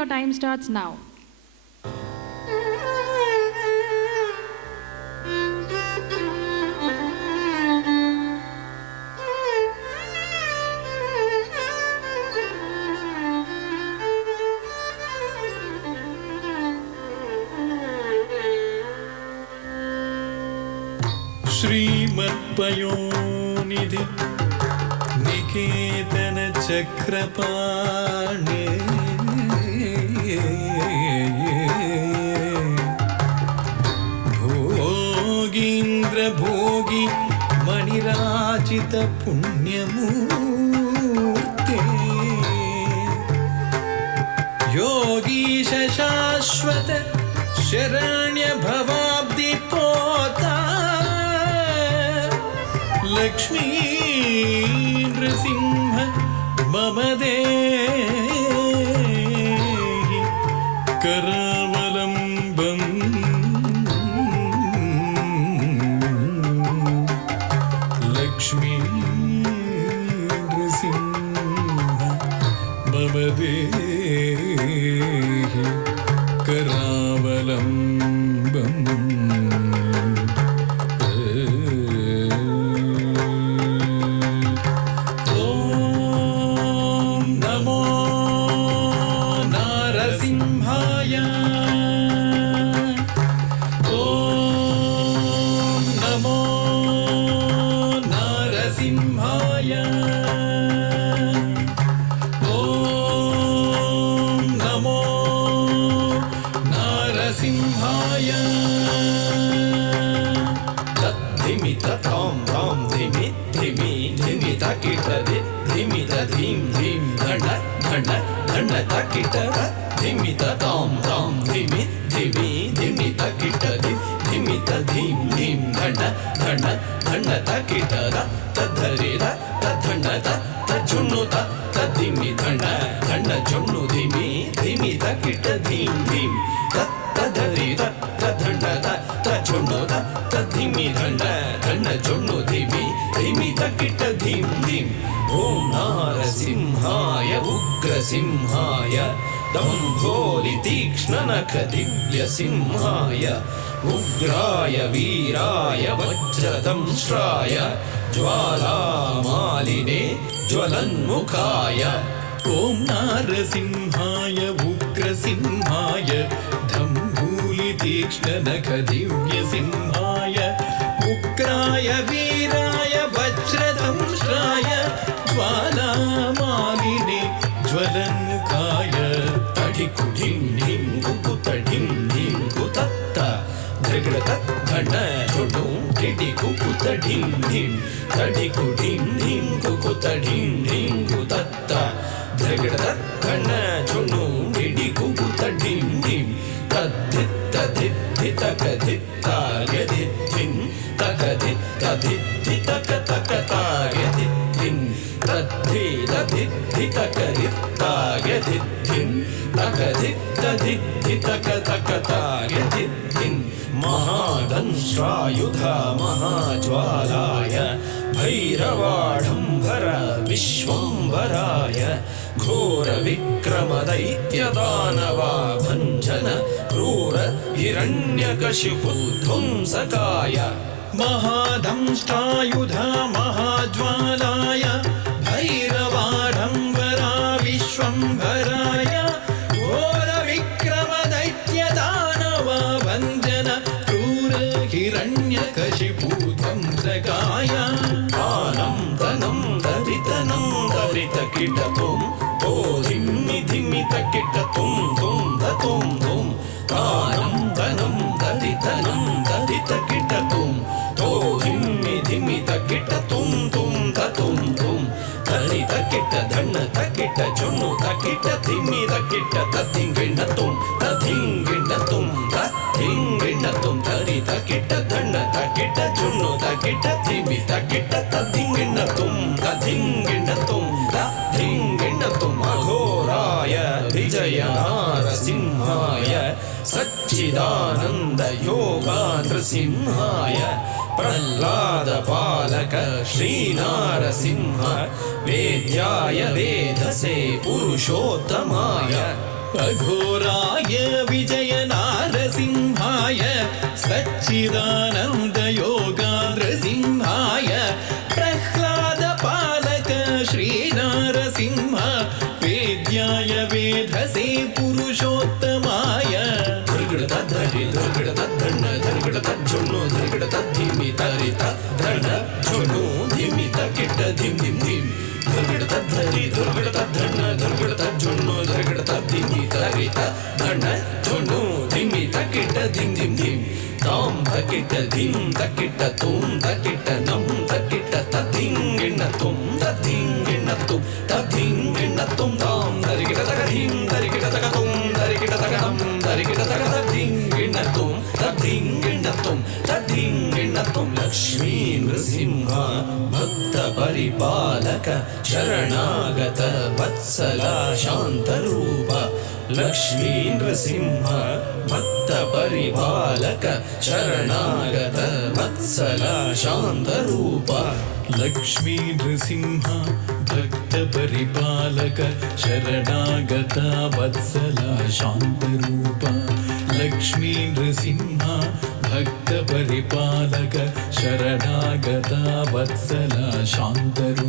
your time starts now. श्रीमत्पयोनिधि निकेतन चक्रपाणे भोगीन्द्र भोगी मणिराजित पुण्यमूर्ते योगीश शाश्वत शरण्य भवाब्दि पोता लक्ष्मी नृसिंह मम देहि करावलम्बम् लक्ष्मी नृसिंह मम देहि करावलम्बम् ओम नारसिंहाय उग्रसिंहाय दम्भोलि तीक्ष्णनख दिव्यसिंहाय उग्राय वीराय वज्रदंष्ट्राय ज्वालामालिने ज्वलन्मुखाय ओम नारसिंहाय उग्रसिंहाय दम्भोलि तीक्ष्णनख दिव्यसिंहाय उग्राय वीराय वज्रदंष्ट्राय ज्वालामालिने ज्वलन्मुखाय तडिकुडिं ढिं कुकुतडिं ढिं कुतत्त धृगृतत् घन झुडु टिडि कुकुतडिं ढिं तडिकुडिं ढिं कुकुतडिं ढिं कुतत्त धृगृतत् घन झुडु टिडि कुकुतडिं ढिं तद्धित्त धित्तितक धित्तार्यधित्थिं तकधित्तधित्तितक तकतार्यधित्थिं तद्धितधित्तितकरित्तार्यधित्थिं तकधित्तधित्तितक तकतार्यधित्थिं महादंष्ट्रायुधा महाज्वालाय भैरवाढम्बर विश्वम्भराय घोरविक्रमदैत्यदानवा भञ्जन क्रूर हिरण्यकशिपुध्वंसकाय महादंष्ट्रायुधा महाज्वालाय भैरवाढम्बरा विश्वम्भराय घोरविक्रमदैत्यदानवा भञ्जन क्रूर हिरण्यकशिपुध्वंसकाय आनं तनं दरितनं दरितकिटतुं धिम्मि धिम्मितकिटतुं तुं दतुं तुं आनं तनं दरितनं दरितकिटतुं धिम्मि धिम्मितकिटतुं तुं दतुं तुं दरितकिट धन्न तकिट जुन्नु तकिट धिम्मि तकिट तद्धिङ्गिण्णतुं तद्धिङ्गिण्णतुं तद्धिङ्गिण्णतुं दरितकिट धन्न तकिट जुन्नु तकिट धिम्मि तकिट तद्धिङ्गिण्णतुं तद्धिङ्गिण्णतुं तद्धिङ्गिण्णतुं अघोराय विजय नारसिंहाय सच्चिदानन्द योगा नृसिंहाय प्रह्लाद पालक श्रीनारसिंह वेद्याय वेधसे पुरुषोत्तमाय अघोराय विजय नारसिंहाय सच्चिदानन्द योगान्द्रसिंहाय प्रह्लाद पालक श्रीनारसिंह वेद्याय वेधसे पुरुषोत्तमाय ಧರಿ ಧರ್ಗಡತ ಧಣ್ಣ ಧರ್ಗಡತ ಜೊಣ್ಣು ಧರ್ಗಡತ ಧಿಮಿ ತರಿತ ಧಣ್ಣ ಜೊಣ್ಣು ಧಿಮಿತ ಕೆಟ್ಟ ಧಿಮ್ ಧಿಮ್ ಧಿಮ್ ಧರ್ಗಡತ ಧರಿ ಧರ್ಗಡತ ಧಣ್ಣ ಧರ್ಗಡತ ಜೊಣ್ಣು ಧರ್ಗಡತ ಧಿಮಿ ತರಿತ ಧಣ್ಣ ಜೊಣ್ಣು ಧಿಮಿತ ಕೆಟ್ಟ ಧಿಮ್ ಧಿಮ್ ಧಿಮ್ ತಾಂ ತಕಿಟ್ಟ ಧಿಮ್ ತಕಿಟ್ಟ ತುಂ ತಕಿಟ್ಟ ನಂ ತಕಿಟ್ಟ ತದ್ದಿಂಗಿಣ್ಣ ತುಂ ತದ್ದಿಂಗಿಣ್ಣ ತುಂ ತದ್ದಿಂಗಿಣ್ಣ ತುಂ ತಾಂ ಧರಿಗಿಟ ತಗ ಧಿಮ್ ಧರಿಗಿಟ ತಗ ತುಂ ಧರಿಗಿಟ ತಗ ನಂ ಧರಿಗಿಟ ತಗ ತದ್ದಿಂಗಿಣ್ಣತ್ತುಂ ತದ್ದಿಂಗಿಣ್ಣತ್ತುಂ ತದ್ದಿಂಗಿಣ್ಣತ್ತುಂ ಲಕ್ಷ್ಮೀ ನೃಸಿಂಹ ಭಕ್ತ ಪರಿಪಾಲಕ ಶರಣಾಗತ ವತ್ಸಲ ಶಾಂತರೂಪ ಲಕ್ಷ್ಮೀ ನೃಸಿಂಹ ಭಕ್ತ ಪರಿಪಾಲಕ ಶರಣಾಗತ ವತ್ಸಲ ಶಾಂತರೂಪ लक्ष्मी नृसिंह भक्त परिपालक शरणागत वत्सल शान्तरूप लक्ष्मी नृसिंह भक्त परिपालक शरणागत वत्सल शान्तरूप